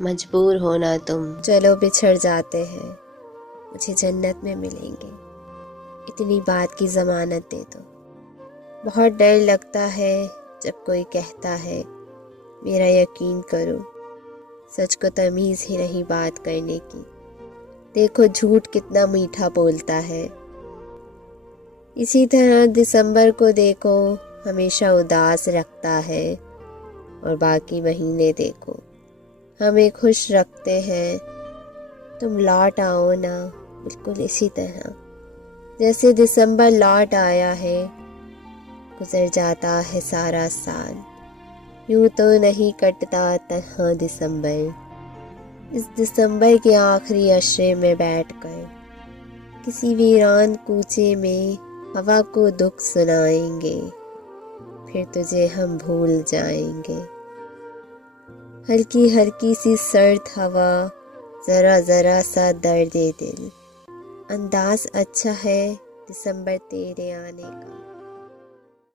مجبور ہونا تم، چلو بچھڑ جاتے ہیں، مجھے جنت میں ملیں گے، اتنی بات کی ضمانت دے دو۔ بہت ڈر لگتا ہے جب کوئی کہتا ہے میرا یقین کرو، سچ کو تمیز ہی نہیں بات کرنے کی، دیکھو جھوٹ کتنا میٹھا بولتا ہے۔ اسی طرح دسمبر کو دیکھو ہمیشہ اداس رکھتا ہے، اور باقی مہینے دیکھو ہمیں خوش رکھتے ہیں۔ تم لوٹ آؤ نا، بالکل اسی طرح جیسے دسمبر لوٹ آیا ہے۔ گزر جاتا ہے سارا سال، یوں تو نہیں کٹتا تنہا دسمبر۔ اس دسمبر کے آخری عشرے میں بیٹھ کر کسی ویران کوچے میں ہوا کو دکھ سنائیں گے، پھر تجھے ہم بھول جائیں گے۔ ہلکی ہلکی سی سرد ہوا، ذرا ذرا سا درد دل، انداز اچھا ہے دسمبر تیرے آنے کا۔